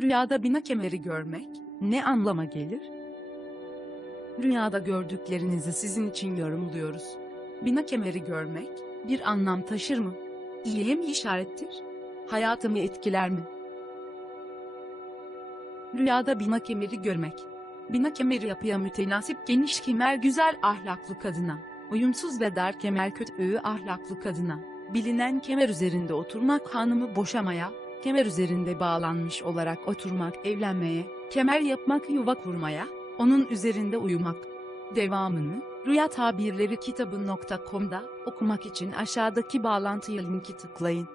Rüyada bina kemeri görmek ne anlama gelir? Rüyada gördüklerinizi sizin için yorumluyoruz. Bina kemeri görmek bir anlam taşır mı? İyiye mi işarettir? Hayatımı etkiler mi? Rüyada bina kemeri görmek. Bina kemeri yapıya mütenasip geniş kemer güzel ahlaklı kadına, uyumsuz ve dar kemer kötü ahlaklı kadına, bilinen kemer üzerinde oturmak hanımı boşamaya, kemer üzerinde bağlanmış olarak oturmak evlenmeye, kemer yapmak yuva kurmaya, onun üzerinde uyumak. Devamını Rüya Tabirleri kitabı.com'da okumak için aşağıdaki bağlantıya linki tıklayın.